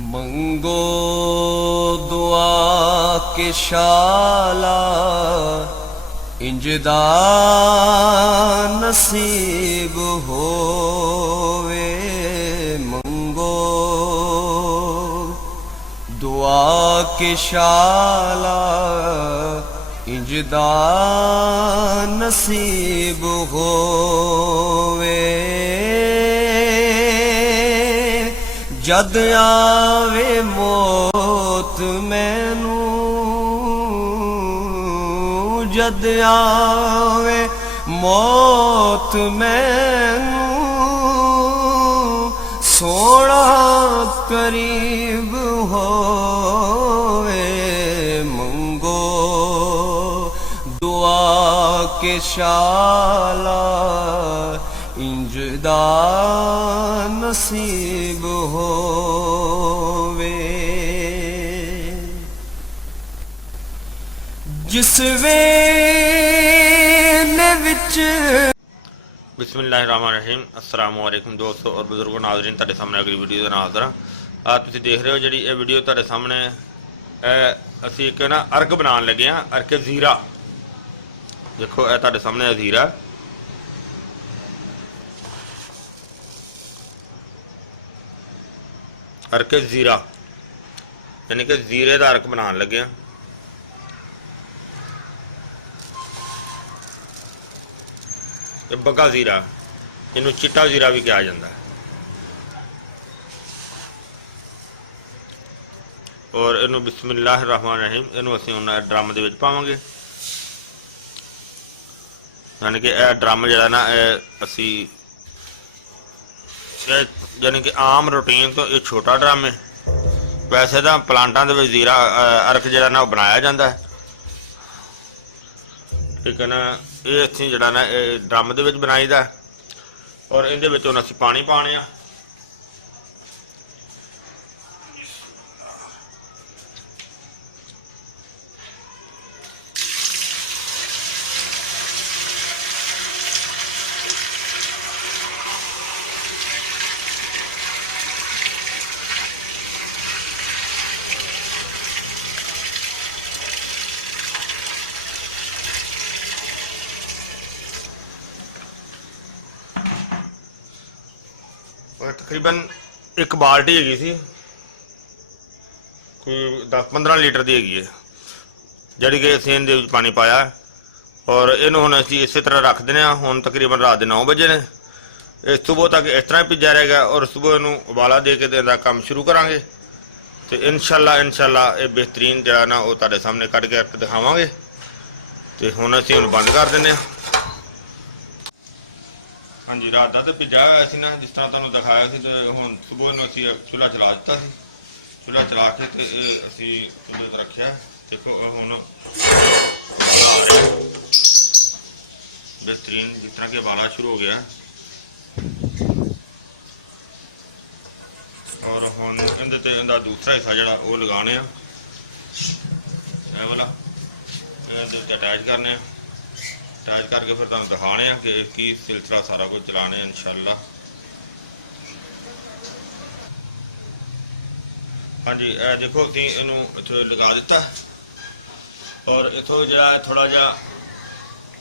मंगो दुआ के शाला इंजदा नसीब होवे। मंगो दुआ के शाला इंजदा नसीब होवे। जद आवे मौत मैनू, जद आवे मौत मैनू, सोना करीब होवे। मंगो दुआ के शाला इंजदा नसीब होवे। जिस वेले विच बिस्मिल्लाहिर्रहमानिर्रहीम। अस्सलामु अलैकुम दोस्तों और बुजुर्गों, नाज़रीन, तुहाडे सामने अगली वीडियो दे नाल हाज़र हां। तुसीं देख रहे हो जी ये वीडियो तुहाडे सामने असीं एक ना अर्ग बनाउण लगे हां, अर्ग ज़ीरा। देखो ये तुहाडे सामने ज़ीरा, अर्क ज़ीरा यानी कि जीरे का अर्क बनाने लगे हैं। बगा ज़ीरा, इनू चिट्टा ज़ीरा भी कहा जाता है। और इनू बिस्मिल्लाहिर्रहमानिर्रहीम इनू असीं हुण ड्रम दे विच पावांगे। यानी कि यह ड्रम जिहड़ा ना असीं यानी कि आम रूटीन तो ये छोटा ड्रम है। वैसे तो प्लांटा के ज़ीरा अर्क जिहड़ा ना बनाया जाता है, ठीक है ना। ये असीं जिहड़ा ना ड्रम दे विच बनाईदा और इहदे विच हुण असीं पानी पाने आ। तकरीबन एक बाल्टी हैगी सी, कोई 10-15 लीटर की हैगी है, जी कि असीं इहदे विच पानी पाया और इनू हुण असीं इस तरह रख देने। हुण तकरीबन रात के 9 बजे ने। इस सुबह तक इस तरह भिजा रहेगा और सुबह इनू उबाला दे के इहदा काम शुरू करांगे तो इंशाअल्लाह ये बेहतरीन जिहड़ा ना वो तुहाडे सामने कढ के दिखावांगे। तो हुण असीं हुण बंद कर दिंदे हां। हाँ जी, रात का तो भिजा हुआ सी ना, जिस तरह तुहानूं दिखाया सी। तो हुण सुबह नूं असीं चूल्हा चला दिता सी। चूल्हा चला के तो असीं चूल्हे ते रखिया। देखो हुण उबाला आ रहा बेहतरीन, जिस तरह के उबाला शुरू हो गया। और हुण इहदे ते इहदा दूसरा हिस्सा जिहड़ा वो लगाने आ, इह वाला इहदे उत्ते अटैच करने आ। अटैच करके फिर तुहानूं दिखाने कि की सिलसिला सारा कुछ चलाने इंशाअल्लाह। हाँ जी, देखो असीं इनू इत्थों लगा दिता और इत्थों जिहड़ा थोड़ा जिहा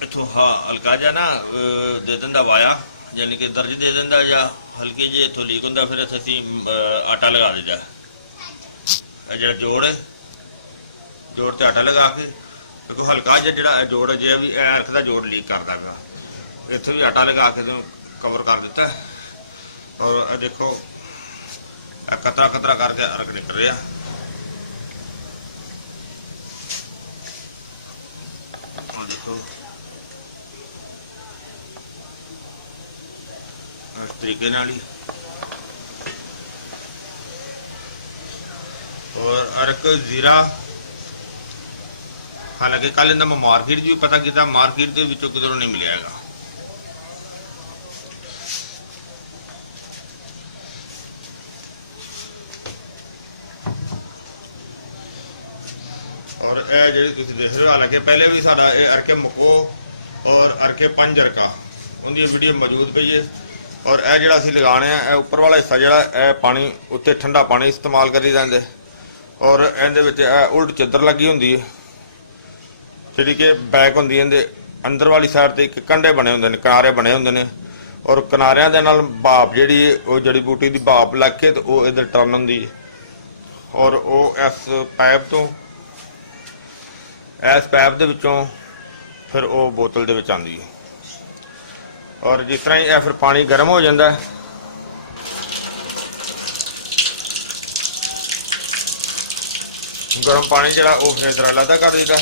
इत्थों हल्का जिहा ना दे दिंदा वाया, यानी कि दर्ज दे दिंदा या हल्की जी इत्थों लीक हुंदा। फिर असीं आटा लगा दीदा। जिहड़ा जोड़ है, जोड़ ते आटा लगा के देखो हल्का जिहा जोड़ जो भी अर्क का जोड़ लीक करता गा, इत्थे भी आटा लगा के कवर कर दिता। और देखो कतरा कतरा करके अर्क निकल रहा। देखो इस तरीके नाल ही। और अर्क ज़ीरा हालांकि कल इन्हें मैं मार्केट भी पता किया, मार्केट के विचों किधरों नहीं मिलेगा। और यह जो देख रहे हो, हालांकि पहले भी साडा ये अरके मुको और अरके पंज अरका उनकी वीडियो मौजूद पई है ਔਰ ਇਹ ਜਿਹੜਾ ਅਸੀਂ ਲਗਾਉਣੇ ਆ, ਇਹ ਉੱਪਰ ਵਾਲਾ ਹਿੱਸਾ ਜਿਹੜਾ ਇਹ ਪਾਣੀ ਉੱਤੇ ਠੰਡਾ ਪਾਣੀ ਇਸਤੇਮਾਲ ਕਰੀ ਜਾਂਦੇ। ਔਰ ਇਹਦੇ ਵਿੱਚ ਇਹ ਉਲਟ ਚੱਦਰ ਲੱਗੀ ਹੁੰਦੀ ਹੈ ਜਿਹੜੀ ਕਿ ਬੈਕ ਹੁੰਦੀ ਹੈ। ਇਹਦੇ ਅੰਦਰ ਵਾਲੀ ਸਾਈਡ ਤੇ ਇੱਕ ਕੰਢੇ ਬਣੇ ਹੁੰਦੇ ਨੇ, ਕਿਨਾਰੇ ਬਣੇ ਹੁੰਦੇ ਨੇ, ਔਰ ਕਿਨਾਰਿਆਂ ਦੇ ਨਾਲ ਭਾਪ ਜਿਹੜੀ ਉਹ ਜੜੀ ਬੂਟੀ ਦੀ ਭਾਪ ਲੱਗ ਕੇ ਤੇ ਉਹ ਇੱਧਰ ਟਰਨ ਹੁੰਦੀ ਹੈ। ਔਰ ਉਹ ਇਸ ਪਾਈਪ ਦੇ ਵਿੱਚੋਂ ਫਿਰ ਉਹ ਬੋਤਲ ਦੇ ਵਿੱਚ ਆਉਂਦੀ ਹੈ। ਔਰ ਜਿਸ ਤਰ੍ਹਾਂ ਹੀ ਇਹ ਫਿਰ ਪਾਣੀ ਗਰਮ ਹੋ ਜਾਂਦਾ, ਗਰਮ ਪਾਣੀ ਜਿਹੜਾ ਉਹ ਫਿਰ ਇੱਧਰ ਅਲੱਗ ਕਰ ਦਈਦਾ।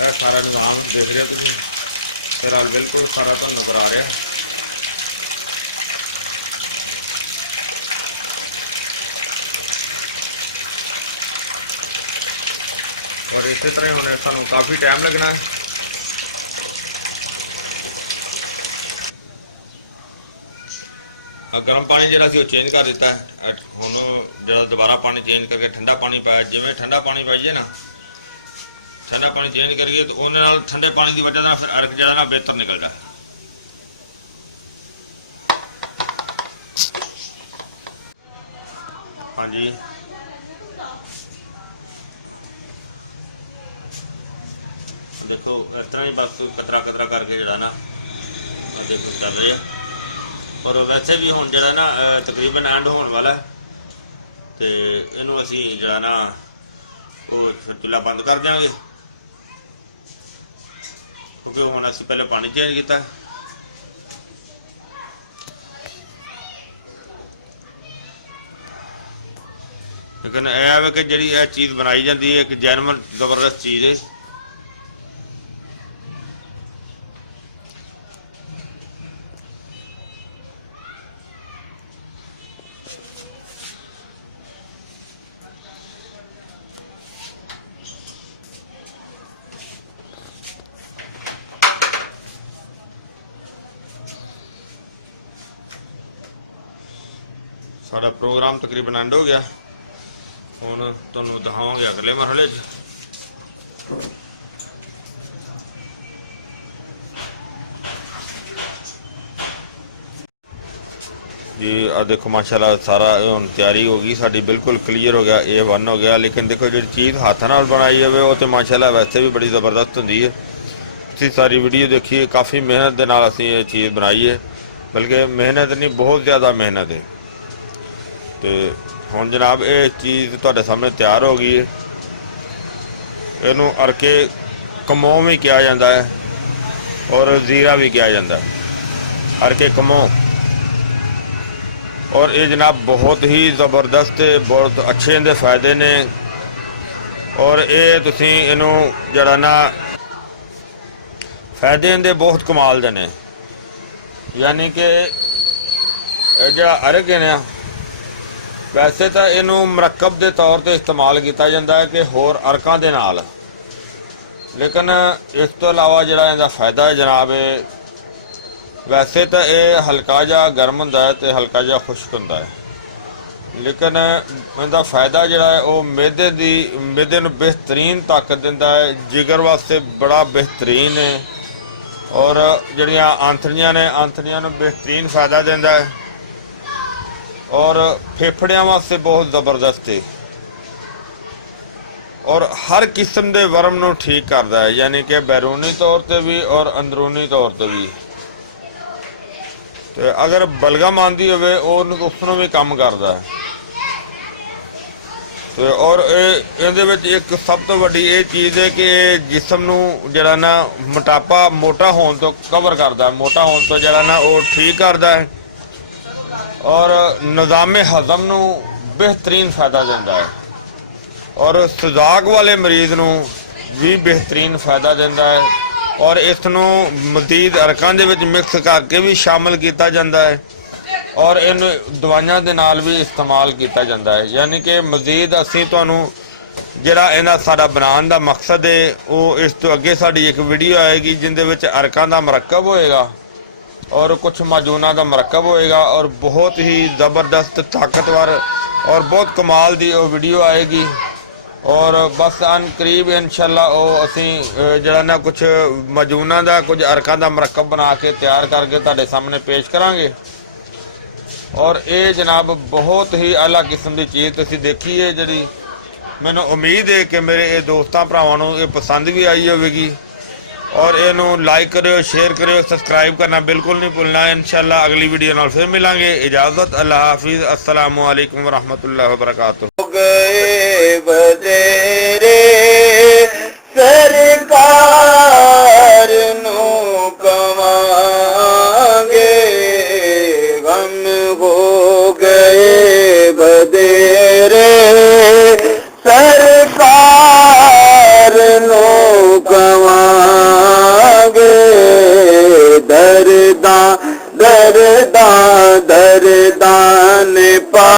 ਇਹ ਸਾਰਾ ਨਿਜ਼ਾਮ ਦੇਖ ਰਹੇ ਹੋ ਤੁਸੀਂ, ਇਹਦਾ ਬਿਲਕੁਲ ਸਾਰਾ ਤੁਹਾਨੂੰ ਨਜ਼ਰ ਆ ਰਿਹਾ। ਔਰ ਇਸੇ ਤਰ੍ਹਾਂ ਹੀ ਹੁਣ ਸਾਨੂੰ ਕਾਫੀ ਟਾਈਮ ਲੱਗਣਾ ਹੈ। ਗਰਮ ਪਾਣੀ ਜਿਹੜਾ ਅਸੀਂ ਉਹ ਚੇਂਜ ਕਰ ਦਿੱਤਾ ਹੈ। ਹੁਣ ਜਿਹੜਾ ਦੁਬਾਰਾ ਪਾਣੀ ਚੇਂਜ ਕਰਕੇ ਠੰਡਾ ਪਾਣੀ ਪਾਇਆ, ਜਿਵੇਂ ਠੰਡਾ ਪਾਣੀ ਪਾਈਏ ਨਾ, ਠੰਡਾ ਪਾਣੀ ਚੇਂਜ ਕਰੀਏ ਤਾਂ ਉਹਦੇ ਨਾਲ ਠੰਡੇ ਪਾਣੀ ਦੀ ਵਜ੍ਹਾ ਨਾਲ ਫਿਰ ਅਰਕ ਜਿਹੜਾ ਨਾ ਬਿਹਤਰ ਨਿਕਲਦਾ। ਹਾਂਜੀ, ਦੇਖੋ ਇਸ ਤਰ੍ਹਾਂ ਹੀ ਬਸ ਕਤਰਾ ਕਤਰਾ ਕਰਕੇ ਜਿਹੜਾ ਨਾ ਦੇਖੋ ਚੱਲ ਰਿਹਾ। ਔਰ ਵੈਸੇ ਵੀ ਹੁਣ ਜਿਹੜਾ ਨਾ ਤਕਰੀਬਨ ਐਂਡ ਹੋਣ ਵਾਲਾ ਤੇ ਇਹਨੂੰ ਅਸੀਂ ਜਿਹੜਾ ਨਾ ਉਹ ਚੁੱਲ੍ਹਾ ਬੰਦ ਕਰ ਦਿਆਂਗੇ, ਕਿਉਂਕਿ ਹੁਣ ਅਸੀਂ ਪਹਿਲੇ ਪਾਣੀ ਚੇਂਜ ਕੀਤਾ। ਲੇਕਿਨ ਇਹ ਹੈ ਕਿ ਜਿਹੜੀ ਇਹ ਚੀਜ਼ ਬਣਾਈ ਜਾਂਦੀ ਹੈ ਇੱਕ ਜੈਨੂਅਨ ਜ਼ਬਰਦਸਤ ਚੀਜ਼ ਹੈ। ਸਾਡਾ ਪ੍ਰੋਗਰਾਮ ਤਕਰੀਬਨ ਐਂਡ ਹੋ ਗਿਆ। ਹੁਣ ਤੁਹਾਨੂੰ ਦਿਖਾਵਾਂਗੇ ਅਗਲੇ ਮਰਹਲੇ 'ਚ। ਜੀ ਆ ਦੇਖੋ ਮਾਸ਼ਾਅੱਲਾ ਸਾਰਾ ਹੁਣ ਤਿਆਰੀ ਹੋ ਗਈ ਸਾਡੀ, ਬਿਲਕੁਲ ਕਲੀਅਰ ਹੋ ਗਿਆ, A1 ਹੋ ਗਿਆ। ਲੇਕਿਨ ਦੇਖੋ ਜਿਹੜੀ ਚੀਜ਼ ਹੱਥ ਨਾਲ ਬਣਾਈ ਹੋਵੇ ਉਹ ਤਾਂ ਮਾਸ਼ਾਅੱਲਾ ਵੈਸੇ ਵੀ ਬੜੀ ਜ਼ਬਰਦਸਤ ਹੁੰਦੀ ਹੈ। ਤੁਸੀਂ ਸਾਰੀ ਵੀਡੀਓ ਦੇਖੀਏ, ਕਾफ़ी ਮਿਹਨਤ ਦੇ ਨਾਲ ਅਸੀਂ ਇਹ ਚੀਜ਼ ਬਣਾਈ ਹੈ, ਬਲਕਿ ਮਿਹਨਤ ਨਹੀਂ ਬਹੁਤ ਜ਼ਿਆਦਾ ਮਿਹਨਤ ਹੈ। ਤੇ ਹੁਣ ਜਨਾਬ ਇਹ ਚੀਜ਼ ਤੁਹਾਡੇ ਸਾਹਮਣੇ ਤਿਆਰ ਹੋ ਗਈ ਹੈ। ਇਹਨੂੰ ਅਰਕੇ ਕਮੋ ਵੀ ਕਿਹਾ ਜਾਂਦਾ ਹੈ ਔਰ ਜ਼ੀਰਾ ਵੀ ਕਿਹਾ ਜਾਂਦਾ ਹੈ, ਅਰਕੇ ਕਮੋ। ਔਰ ਇਹ ਜਨਾਬ ਬਹੁਤ ਹੀ ਜ਼ਬਰਦਸਤ, ਬਹੁਤ ਅੱਛੇ ਇਹਦੇ ਫਾਇਦੇ ਨੇ। ਔਰ ਇਹ ਤੁਸੀਂ ਇਹਨੂੰ ਜਿਹੜਾ ਨਾ ਫਾਇਦੇ ਇਹਦੇ ਬਹੁਤ ਕਮਾਲ ਦੇ ਨੇ। ਯਾਨੀ ਕਿ ਇਹ ਜਿਹੜਾ ਅਰਕ ਹੈ ਨਾ, ਵੈਸੇ ਤਾਂ ਇਹਨੂੰ ਮੁਰੱਕਬ ਦੇ ਤੌਰ ਤੇ ਇਸਤੇਮਾਲ ਕੀਤਾ ਜਾਂਦਾ ਹੈ ਕਿ ਹੋਰ ਅਰਕਾਂ ਦੇ ਨਾਲ, ਲੇਕਿਨ ਇਸ ਤੋਂ ਇਲਾਵਾ ਜਿਹੜਾ ਇਹਦਾ ਫਾਇਦਾ ਹੈ ਜਨਾਬ, ਇਹ ਵੈਸੇ ਤਾਂ ਇਹ ਹਲਕਾ ਜਿਹਾ ਗਰਮ ਹੁੰਦਾ ਹੈ ਤੇ ਹਲਕਾ ਜਿਹਾ ਖੁਸ਼ਕ ਹੁੰਦਾ ਹੈ, ਲੇਕਿਨ ਇਹਦਾ ਫਾਇਦਾ ਜਿਹੜਾ ਹੈ ਉਹ ਮਿਹਦੇ ਨੂੰ ਬਿਹਤਰੀਨ ਤਾਕਤ ਦਿੰਦਾ ਹੈ, ਜਿਗਰ ਵਾਸਤੇ ਬੜਾ ਬਿਹਤਰੀਨ ਹੈ। ਔਰ ਜਿਹੜੀਆਂ ਆਂਥੜੀਆਂ ਨੇ, ਆਂਥੜੀਆਂ ਨੂੰ ਬਿਹਤਰੀਨ ਫਾਇਦਾ ਦਿੰਦਾ ਹੈ। ਔਰ ਫੇਫੜਿਆਂ ਵਾਸਤੇ ਬਹੁਤ ਜ਼ਬਰਦਸਤ ਹੈ। ਔਰ ਹਰ ਕਿਸਮ ਦੇ ਵਰਮ ਨੂੰ ਠੀਕ ਕਰਦਾ ਹੈ, ਯਾਨੀ ਕਿ ਬੈਰੂਨੀ ਤੌਰ ਤੇ ਵੀ ਔਰ ਅੰਦਰੂਨੀ ਤੌਰ ਤੇ ਵੀ। ਤੇ ਅਗਰ ਬਲਗਮ ਆਉਂਦੀ ਹੋਵੇ ਉਸ ਨੂੰ ਵੀ ਕੰਮ ਕਰਦਾ ਹੈ। ਤੇ ਔਰ ਇਹਦੇ ਵਿੱਚ ਇੱਕ ਸਭ ਤੋਂ ਵੱਡੀ ਇਹ ਚੀਜ਼ ਹੈ ਕਿ ਜਿਸਮ ਨੂੰ ਜਿਹੜਾ ਨਾ ਮੋਟਾ ਹੋਣ ਤੋਂ ਕਵਰ ਕਰਦਾ ਹੈ, ਮੋਟਾ ਹੋਣ ਤੋਂ ਜਿਹੜਾ ਨਾ ਉਹ ਠੀਕ ਕਰਦਾ ਹੈ। ਔਰ ਨਿਜ਼ਾਮੇ ਹਜ਼ਮ ਨੂੰ ਬਿਹਤਰੀਨ ਫਾਇਦਾ ਦਿੰਦਾ ਹੈ। ਔਰ ਸੁਜਾਗ ਵਾਲੇ ਮਰੀਜ਼ ਨੂੰ ਵੀ ਬਿਹਤਰੀਨ ਫਾਇਦਾ ਦਿੰਦਾ ਹੈ। ਔਰ ਇਸ ਨੂੰ ਮਜ਼ੀਦ ਅਰਕਾਂ ਦੇ ਵਿੱਚ ਮਿਕਸ ਕਰਕੇ ਵੀ ਸ਼ਾਮਿਲ ਕੀਤਾ ਜਾਂਦਾ ਹੈ। ਔਰ ਇਹਨੂੰ ਦਵਾਈਆਂ ਦੇ ਨਾਲ ਵੀ ਇਸਤੇਮਾਲ ਕੀਤਾ ਜਾਂਦਾ ਹੈ। ਯਾਨੀ ਕਿ ਮਜ਼ੀਦ ਅਸੀਂ ਤੁਹਾਨੂੰ ਜਿਹੜਾ ਇਹਨਾਂ ਸਾਡਾ ਬਣਾਉਣ ਦਾ ਮਕਸਦ ਹੈ ਉਹ ਇਸ ਤੋਂ ਅੱਗੇ ਸਾਡੀ ਇੱਕ ਵੀਡੀਓ ਆਏਗੀ ਜਿੰਦੇ ਵਿੱਚ ਅਰਕਾਂ ਦਾ ਮਰਕਬ ਹੋਏਗਾ और कुछ माजूना का मरकब होएगा और बहुत ही ज़बरदस्त ताकतवर और बहुत कमाल दी वो वीडियो आएगी। और बस अन करीब इंशाल्लाह वो असी जरा ना कुछ माजूना का कुछ अरकां का मरकब बना के तैयार करके तुहाडे सामने पेश करांगे। और ये जनाब बहुत ही आला किस्म की चीज़ तुसीं देखी है जी, मैनूं उम्मीद है कि मेरे ये दोस्तां भरावां नूं ये पसंद भी आई होवेगी। और इनू लाइक करो, शेयर करो, सब्सक्राइब करना बिल्कुल नहीं भूलना। इंशाल्लाह अगली वीडियो नाल फिर मिलांगे। इजाजत, अल्लाह हाफिज, अस्सलामु अलैकुम व रहमतुल्लाहि व बरकातुहू। गए बदेरे सरकार नु कमांगे, गम हो गए बदेरे सरकार नु कमांगे, दरदा दरदा दरदा ने पा